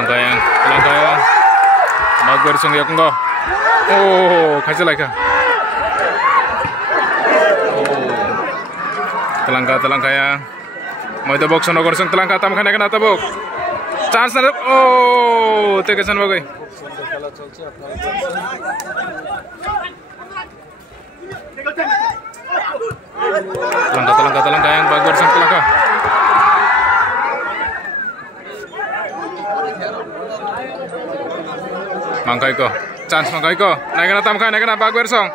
langkah Magber sung ya kunggo. Oh, kasih lagi. Telangkah yang mau itu box sonogor sung telangkah tamkan ya kena tabuk. Chance na. Oh, tegesan bagai. Telangkah yang Magber sung telangkah. Mangkai ko, chance mangkai ko. Naik na tamkan, naik na Magber song.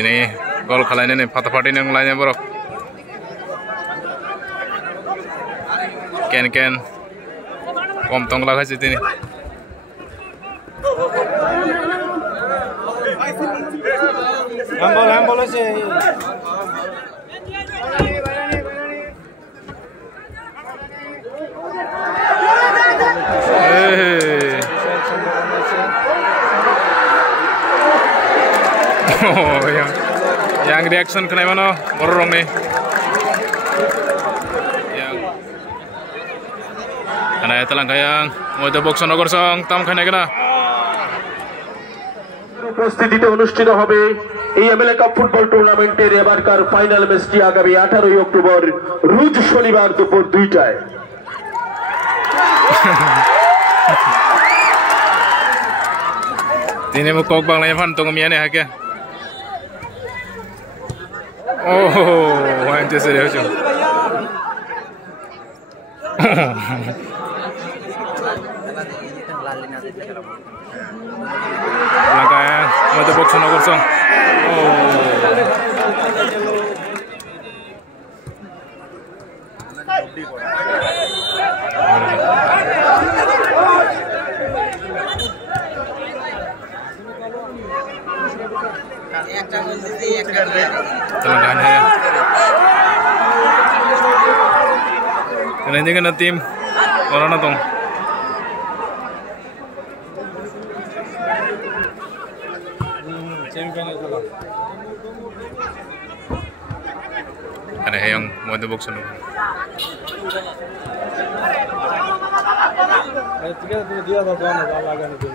Ini gol kali ini patah-patah yang lainnya bro. Ken kom tong laga sih ini. Hambol sih. Oh, yang reaction kena mana? Borong nih. Yang karena telangkah yang mau itu box sonogor song tam kena. উপস্থিতিতে অনুষ্ঠিত হবে এই MLA cup football টুর্নামেন্টের এবারকার final ম্যাচটি আগামী 18 October রোজ শনিবার দুপুর 2টায়। Ini mau kok bang lain tunggu miane hake. Oh, anjir serius. Langkah mau itu box sonogor song. Telangkahnya ya. Kena tim orang nonton. Ada yang mau itu box sonogor. Dia lagan itu.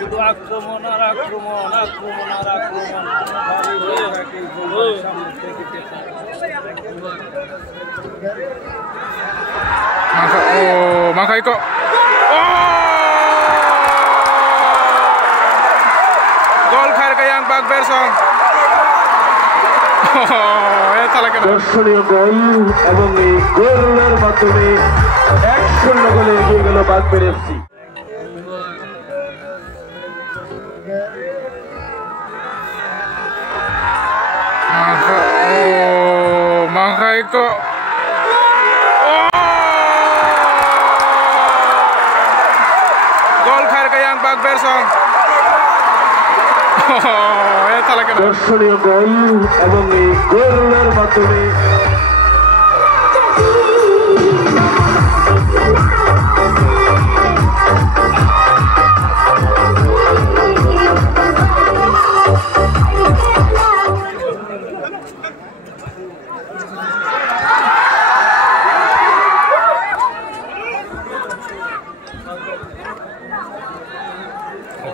Sudah akromon. Mangkai kok. Gol khair ke yang Magber song. দর্শনীয় গোল এবং এই গোলের মাধ্যমে 1-0 গোলে এগিয়ে গেল বাগবের FC. Mangkai kok. Gol khair ke yang Magber song. দর্শনীয় গোল এবং এই গোলের মাধ্যমে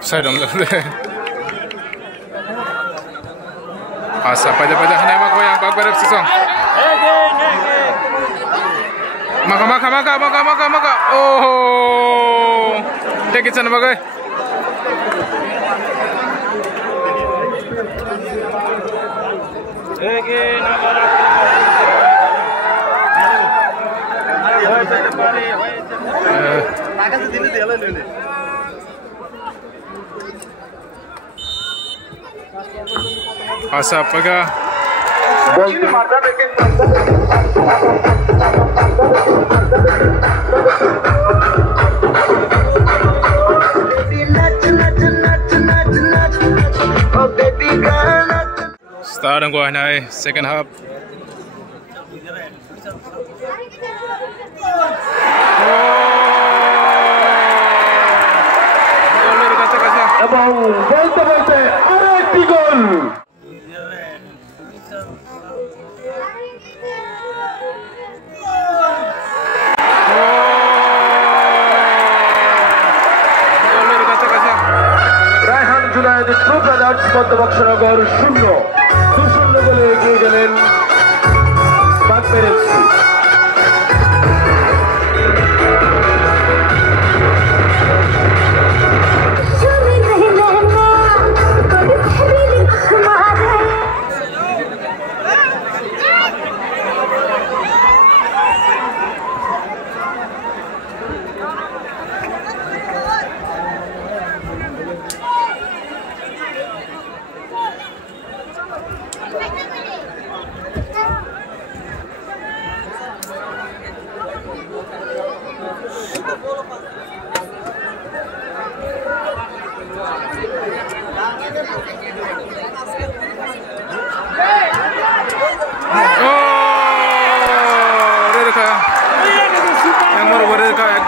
offside om lagde. Asa pada hanema ko yang Magber FC song. Maka. Oh. Take it sana bagai. Asa paga. Bol Talangko na second half. এবং বলতে বলতে আরো একটি গোল। রায়হান জুনায়েদ ট্রু ব্রাদার্স মধ্যবক্সনগর 2-0 গোলে এগিয়ে গেলেন বাগবের এফসি।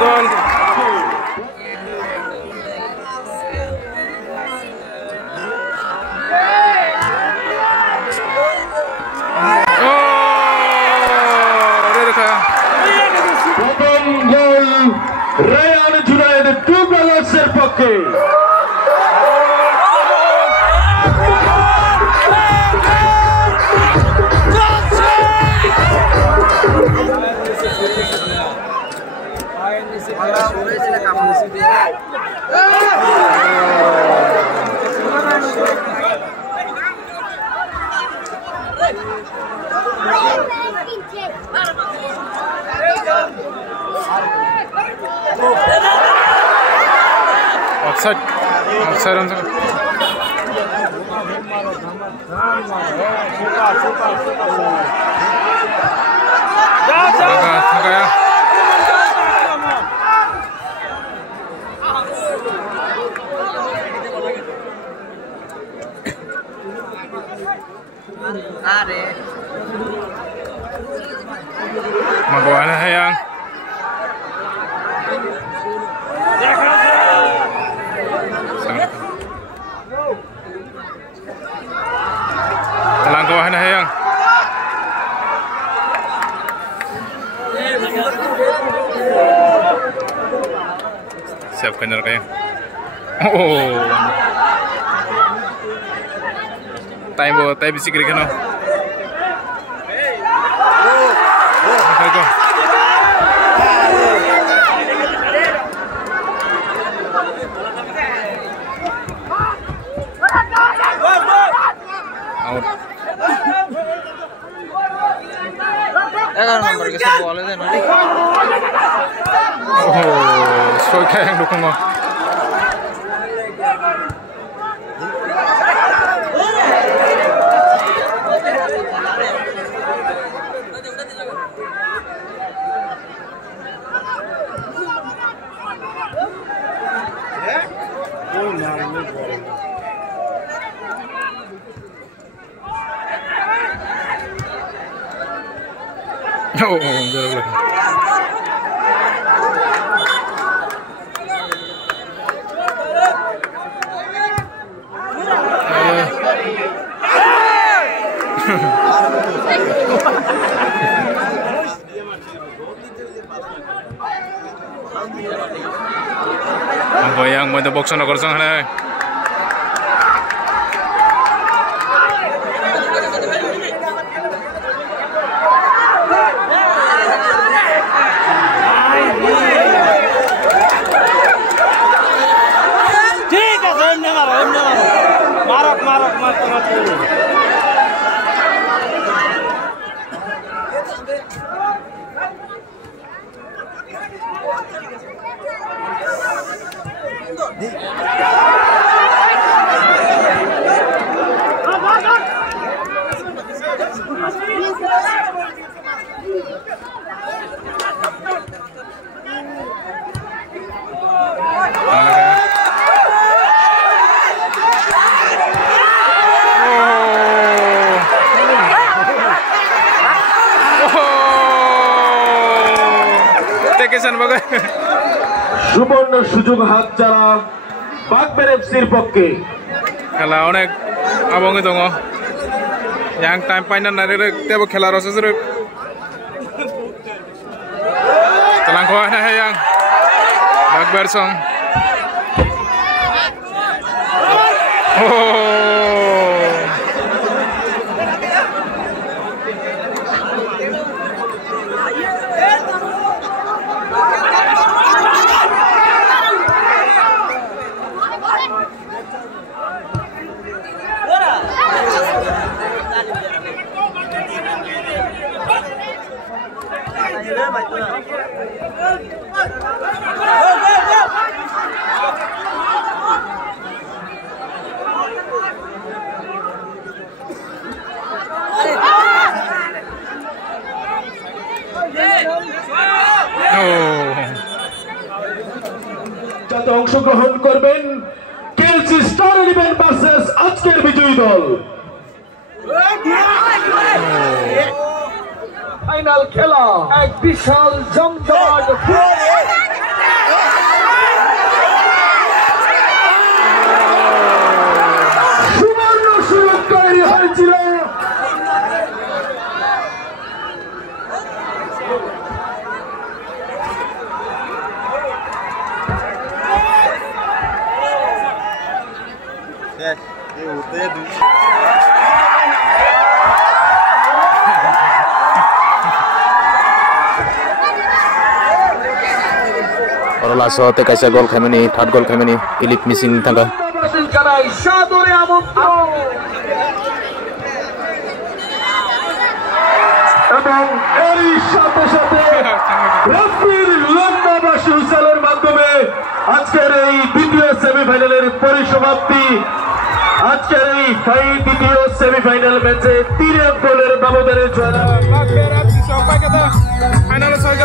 Gol. প্রথম গোল রায়হান জুনায়েদ ট্রু ব্রাদার্সের পক্ষে। Offside on the magawa na hayang Talangko na hayang siap kenyal kayak time bisi kiri kano nomor ke bola deh nanti. So kayak yang dukung lo. Enggak. Ang goyang mo box na korsong na. Nih. কেছেন বগে সুবর্ণ সুযোগ হাতছাড়া বাগবের এফসির পক্ষে খেলা অনেক আবঙ্গি দङ yang time paina nare tebo খেলা রসে সরে Talangko na yang Bagbersong. Oh. যাতে অংশগ্রহণ করবেন কেলসি স্টার 11 ভার্সেস আজকের বিজয়ী দল ফাইনাল খেলা এক বিশাল জমজমাট সুবর্ণ সুযোগ তৈরি হয়েছিল और लास्ट होते कैसे गोल खेमेनी थर्ड गोल खेमेनी इलिट मिसिंग थाका সাদরে আমন্ত্রণ এবং এর সাথে সাথে রেফারির লম্বাবাসী হুইসেলের মাধ্যমে আজকের এই দ্বিতীয় সেমিফাইনালের পরিসমাপ্তি আজকের এই দ্বিতীয় সেমিফাইনাল ম্যাচে 3 গোলের ব্যবধানে জয় Bagber FC sampai kata final selesai